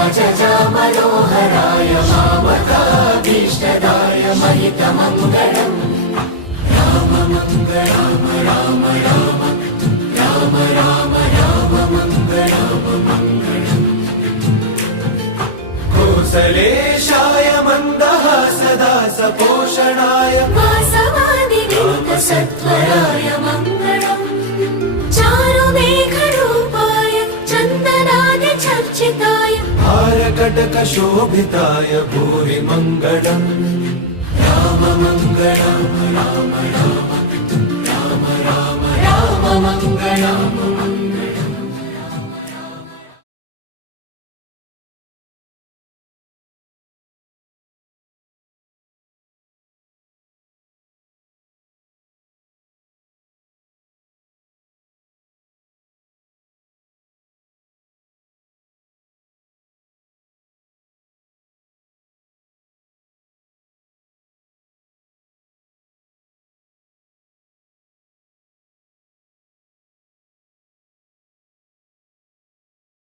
Manoharrai मामकाभीष्टदाय महितमङ्गलम् Ram Mangalam Ram Ram Ram Ram Ram Mangalam Mangalam कोसलेशाय मन्दहासदा सपोषणाय वासवादिविन्दसत्वराय Mangalam चारुमेघरूपाय चन्दनादिचर्चिताय हारकटकशोभिताय Bhuri Mangalam Ram Mangalam Ram Ram Ram Ram Ram Mangalam